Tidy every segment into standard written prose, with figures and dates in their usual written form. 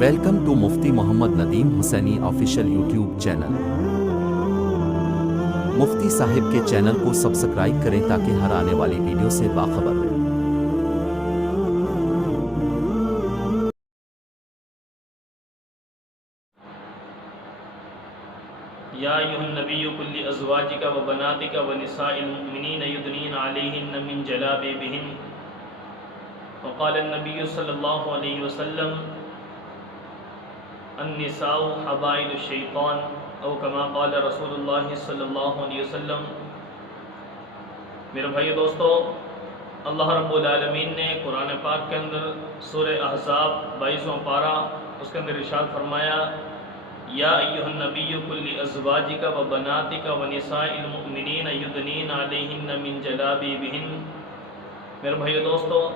Welcome to Mufti Muhammad Nadeem Husaini official YouTube channel. Mufti صاحب کے channel کو سبسکرائب کریں تاکہ ہر آنے والی ویڈیو سے باخبر رہیں۔ یا ایھا النبی قل لازواجک و بناتک و نساء المؤمنین یدنین علیہن من جلابیبہن وقال النبی صلی اللہ علیہ وسلم النساء حبائل الشیطان او کما قال رسول اللہ صلی اللہ علیہ وسلم۔ میرے بھائی دوستو، اللہ رب العالمین نے قرآن پاک کے اندر سورہ احزاب 22واں پارہ اس کے اندر ارشاد فرمایا، یا ایھا النبی قل لازواجک و بناتک و نساء المؤمنین یدنین علیہن من جلابیبہن۔ میرے بھائی دوستو،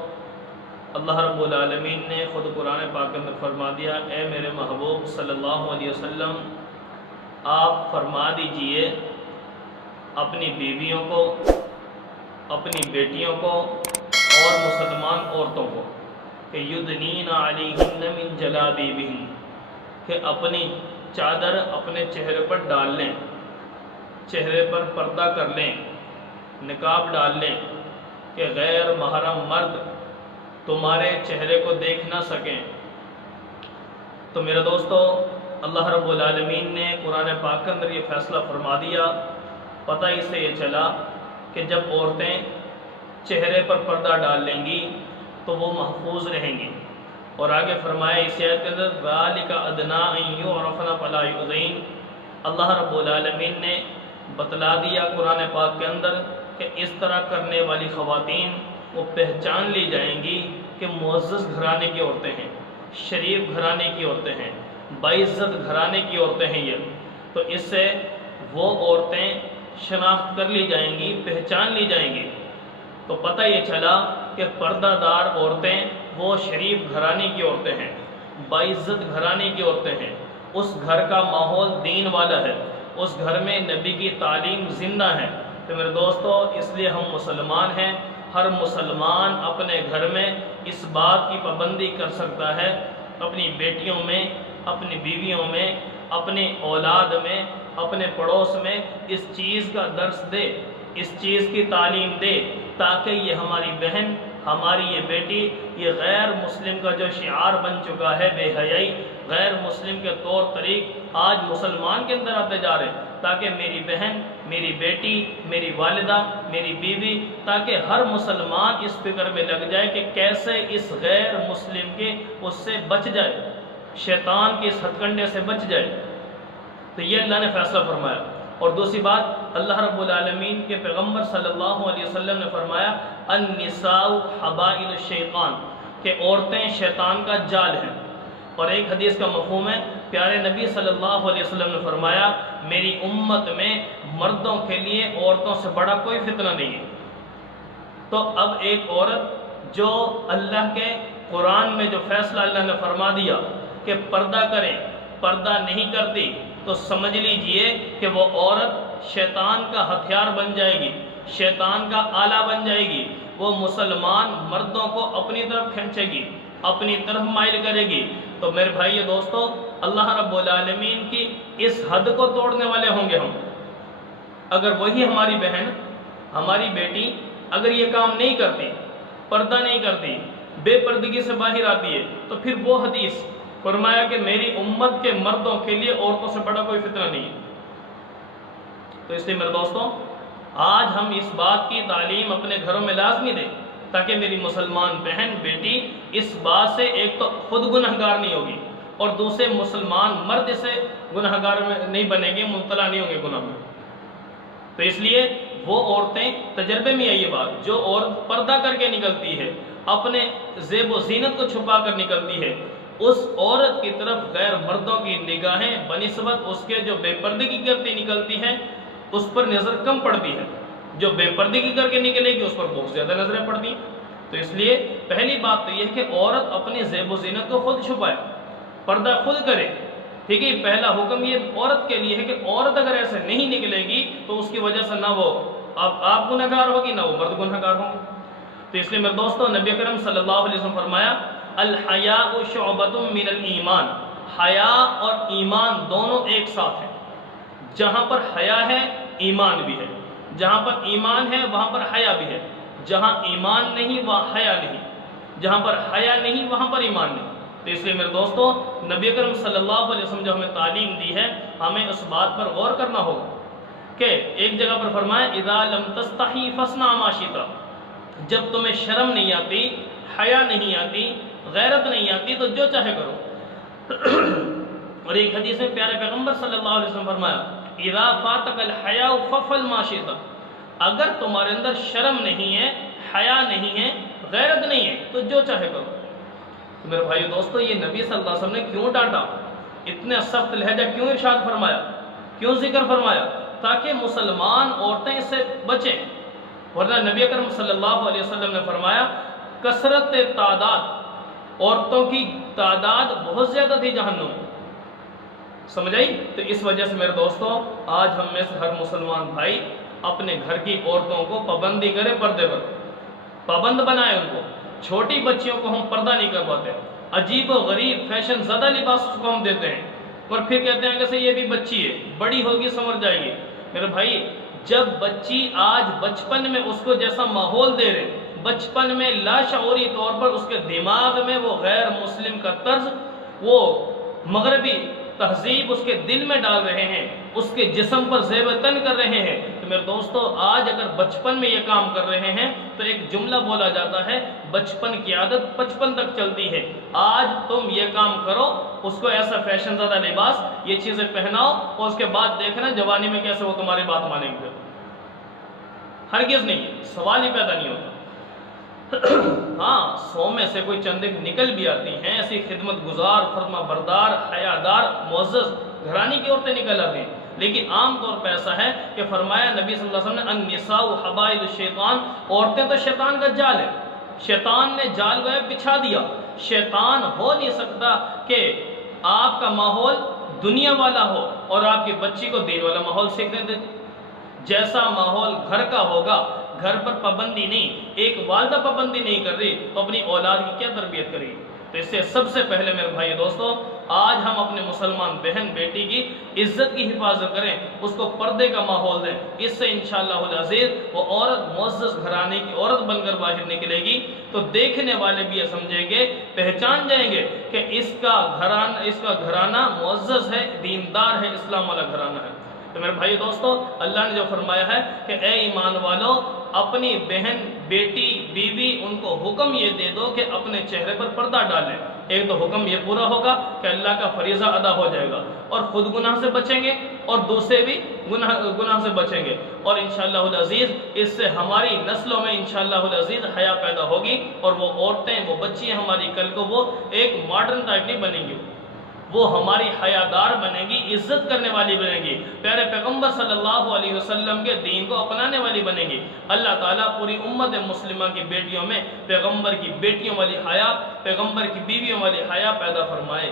اللہ رب العالمین نے خود قرآن پاک کے اندر فرما دیا، اے میرے محبوب صلی اللہ علیہ وسلم، آپ فرما دیجئے اپنی بیویوں کو، اپنی بیٹیوں کو اور مسلمان عورتوں کو کہ یدنین علیہن من جلابیبہن، کہ اپنی چادر اپنے چہرے پر ڈال لیں، چہرے پر پردہ کر لیں، نقاب ڈال لیں کہ غیر محرم مرد تمہارے چہرے کو دیکھ نہ سکیں۔ تو میرے دوستو، اللہ رب العالمین نے قرآن پاک کے اندر یہ فیصلہ فرما دیا۔ پتہ اس سے یہ چلا کہ جب عورتیں چہرے پر پردہ ڈال لیں گی تو وہ محفوظ رہیں گی، اور آگے فرمایا اس آیت کے اندر ذَلِكَ أَدْنَىٰ أَن يُعْرَفْنَ فَلَا يُؤْذَيْنَ۔ اللہ رب العالمین نے بتلا دیا قرآن پاک کے اندر کہ اس طرح کرنے والی خواتین وہ پہچان لی جائیں گی کہ معزز گھرانے کی عورتیں ہیں، شریف گھرانے کی عورتیں ہیں، باعزت گھرانے کی عورتیں ہیں یہ۔ تو اس سے وہ عورتیں شناخت کر لی جائیں گی، پہچان لی جائیں گی۔ تو پتہ یہ چلا کہ پردہ دار عورتیں وہ شریف گھرانے کی عورتیں ہیں، باعزت گھرانے کی عورتیں ہیں، اس گھر کا ماحول دین والا ہے، اس گھر میں نبی کی تعلیم زندہ ہے۔ تو میرے دوستو، اس لیے ہم مسلمان ہیں، ہر مسلمان اپنے گھر میں اس بات کی پابندی کر سکتا ہے، اپنی بیٹیوں میں، اپنی بیویوں میں، اپنی اولاد میں، اپنے پڑوس میں اس چیز کا درس دے، اس چیز کی تعلیم دے، تاکہ یہ ہماری بہن، ہماری یہ بیٹی، یہ غیر مسلم کا جو شعار بن چکا ہے بے حیائی، غیر مسلم کے طور طریق آج مسلمان کے اندر آتے جا رہے ہیں، تاکہ میری بہن، میری بیٹی، میری والدہ، میری بیوی، تاکہ ہر مسلمان اس فکر میں لگ جائے کہ کیسے اس غیر مسلم کے اس سے بچ جائے، شیطان کے اس ہتھ کنڈے سے بچ جائے۔ تو یہ اللہ نے فیصلہ فرمایا۔ اور دوسری بات، اللہ رب العالمین کے پیغمبر صلی اللہ علیہ وسلم نے فرمایا النساء حبائل الشیطان، کہ عورتیں شیطان کا جال ہیں۔ اور ایک حدیث کا مفہوم ہے، پیارے نبی صلی اللہ علیہ وسلم نے فرمایا میری امت میں مردوں کے لیے عورتوں سے بڑا کوئی فتنہ نہیں ہے۔ تو اب ایک عورت جو اللہ کے قرآن میں جو فیصلہ اللہ نے فرما دیا کہ پردہ کریں، پردہ نہیں کرتی، تو سمجھ لیجئے کہ وہ عورت شیطان کا ہتھیار بن جائے گی، شیطان کا آلہ بن جائے گی۔ وہ مسلمان مردوں کو اپنی طرف کھینچے گی، اپنی طرف مائل کرے گی۔ تو میرے بھائی دوستو، اللہ رب العالمین کی اس حد کو توڑنے والے ہوں گے ہم، اگر وہی ہماری بہن، ہماری بیٹی اگر یہ کام نہیں کرتی، پردہ نہیں کرتی، بے پردگی سے باہر آتی ہے، تو پھر وہ حدیث فرمایا کہ میری امت کے مردوں کے لیے عورتوں سے بڑا کوئی فتنہ نہیں ہے۔ تو اس لیے میرے دوستوں، آج ہم اس بات کی تعلیم اپنے گھروں میں لازمی دیں، تاکہ میری مسلمان بہن، بیٹی اس بات سے ایک تو خود گنہگار نہیں ہوگی، اور دوسرے مسلمان مرد اسے گنہگار میں نہیں بنیں گے، مبتلا نہیں ہوں گے گناہ میں۔ تو اس لیے وہ عورتیں، تجربے میں یہ بات، جو عورت پردہ کر کے نکلتی ہے، اپنے زیب و زینت کو چھپا کر نکلتی ہے، اس عورت کی طرف غیر مردوں کی نگاہیں بنسبت اس کے جو بے پردگی کرتی نکلتی ہیں اس پر نظر کم پڑتی ہے، جو بے پردگی کر کے نکلے گی اس پر بہت زیادہ نظریں پڑتی ہیں۔ تو اس لیے پہلی بات تو یہ ہے کہ عورت اپنی زیب و زینت کو خود چھپائے، پردہ خود کرے، ٹھیک ہے۔ پہلا حکم یہ عورت کے لیے ہے کہ عورت اگر ایسے نہیں نکلے گی تو اس کی وجہ سے نہ وہ آپ گنہگار ہوگی، نہ وہ مرد گنہگار ہوں گے۔ تو اس لیے میرے دوستوں، نبی اکرم صلی اللہ علیہ وسلم فرمایا الحیاء شعبۃ من الایمان، حیا اور ایمان دونوں ایک ساتھ ہیں۔ جہاں پر حیا ہے ایمان بھی ہے، جہاں پر ایمان ہے وہاں پر حیا بھی ہے، جہاں ایمان نہیں وہاں حیا نہیں، جہاں پر حیا نہیں وہاں پر ایمان نہیں۔ تو اس لیے میرے دوستو، نبی اکرم صلی اللہ علیہ وسلم جو ہمیں تعلیم دی ہے، ہمیں اس بات پر غور کرنا ہوگا کہ ایک جگہ پر فرمایا اذا لم تستحی فاصنع ما شئت، جب تمہیں شرم نہیں آتی، حیا نہیں آتی، غیرت نہیں آتی تو جو چاہے کرو۔ اور ایک حدیث میں پیارے پیغمبر صلی اللہ علیہ وسلم فرمایا اذا فاتک الحیاء فافعل ما شئت، اگر تمہارے اندر شرم نہیں ہے، حیا نہیں ہے، غیرت نہیں ہے تو جو چاہے کرو۔ تو میرے بھائی دوستو، یہ نبی صلی اللہ علیہ وسلم نے کیوں ڈانٹا، اتنے سخت لہجہ کیوں ارشاد فرمایا، کیوں ذکر فرمایا؟ تاکہ مسلمان عورتیں اس سے بچیں۔ ورنہ نبی اکرم صلی اللہ علیہ وسلم نے فرمایا کثرت تعداد، عورتوں کی تعداد بہت زیادہ تھی جہنم میں، سمجھ آئی؟ تو اس وجہ سے میرے دوستو، آج ہم میں سے ہر مسلمان بھائی اپنے گھر کی عورتوں کو پابندی کرے، پردے پر پابند بنائے ان کو۔ چھوٹی بچیوں کو ہم پردہ نہیں کرواتے، عجیب و غریب فیشن زدہ لباس کو ہم دیتے ہیں، اور پھر کہتے ہیں کہ یہ بھی بچی ہے، بڑی ہوگی سمجھ جائے گی۔ میرے بھائی، جب بچی آج بچپن میں اس کو جیسا ماحول دے رہے، بچپن میں لاشعوری طور پر اس کے دماغ میں وہ غیر مسلم کا طرز، وہ مغربی تہذیب اس کے دل میں ڈال رہے ہیں، اس کے جسم پر زیب تن کر رہے ہیں، تو میرے دوستو آج اگر بچپن میں یہ کام کر رہے ہیں تو ایک جملہ بولا جاتا ہے بچپن کی عادت 55 تک چلتی ہے۔ آج تم یہ کام کرو، اس کو ایسا فیشن زدہ لباس، یہ چیزیں پہناؤ، اور اس کے بعد دیکھنا جوانی میں کیسے وہ تمہاری بات مانیں گے۔ ہرگز نہیں، سوال ہی پیدا نہیں ہوتا۔ ہاں، 100 میں سے کوئی چند ایک نکل بھی آتی ہیں، ایسی خدمت گزار، فرما بردار، حیادار، معزز گھرانی کی عورتیں نکل آتی ہیں، لیکن عام طور پہ ایسا ہے کہ فرمایا نبی صلی اللہ علیہ وسلم نے النساء حبائل الشیطان، عورتیں تو شیطان کا جال ہے، شیطان نے جال گویا بچھا دیا۔ شیطان ہو نہیں سکتا کہ آپ کا ماحول دنیا والا ہو اور آپ کی بچی کو دین والا ماحول سیکھنے دے۔ جیسا ماحول گھر کا ہوگا، گھر پر پابندی نہیں، ایک والدہ پابندی نہیں کر رہی تو اپنی اولاد کی کیا تربیت کرے گی؟ تو اس سے سب سے پہلے میرے بھائی دوستو، آج ہم اپنے مسلمان بہن بیٹی کی عزت کی حفاظت کریں، اس کو پردے کا ماحول دیں، اس سے انشاءاللہ العزیز وہ عورت معزز گھرانے کی عورت بن کر باہر نکلے گی، تو دیکھنے والے بھی یہ سمجھیں گے، پہچان جائیں گے کہ اس کا گھرانہ معزز ہے، دیندار ہے، اسلام والا گھرانہ ہے۔ تو میرے بھائی دوستو، اللہ نے جو فرمایا ہے کہ اے ایمان والو، اپنی بہن، بیٹی، بیوی، ان کو حکم یہ دے دو کہ اپنے چہرے پر پردہ ڈالیں۔ ایک تو حکم یہ پورا ہوگا کہ اللہ کا فریضہ ادا ہو جائے گا، اور خود گناہ سے بچیں گے اور دوسرے بھی گناہ سے بچیں گے، اور انشاءاللہ العزیز اس سے ہماری نسلوں میں انشاءاللہ العزیز حیا پیدا ہوگی، اور وہ عورتیں، وہ بچیاں ہماری کل کو وہ ایک ماڈرن ٹائپ نہیں بنیں گی، وہ ہماری حیادار بنے گی، عزت کرنے والی بنے گی، پیارے پیغمبر صلی اللہ علیہ وسلم کے دین کو اپنانے والی بنے گی۔ اللہ تعالیٰ پوری امت مسلمہ کی بیٹیوں میں پیغمبر کی بیٹیوں والی حیا، پیغمبر کی بیویوں والی حیا پیدا فرمائے۔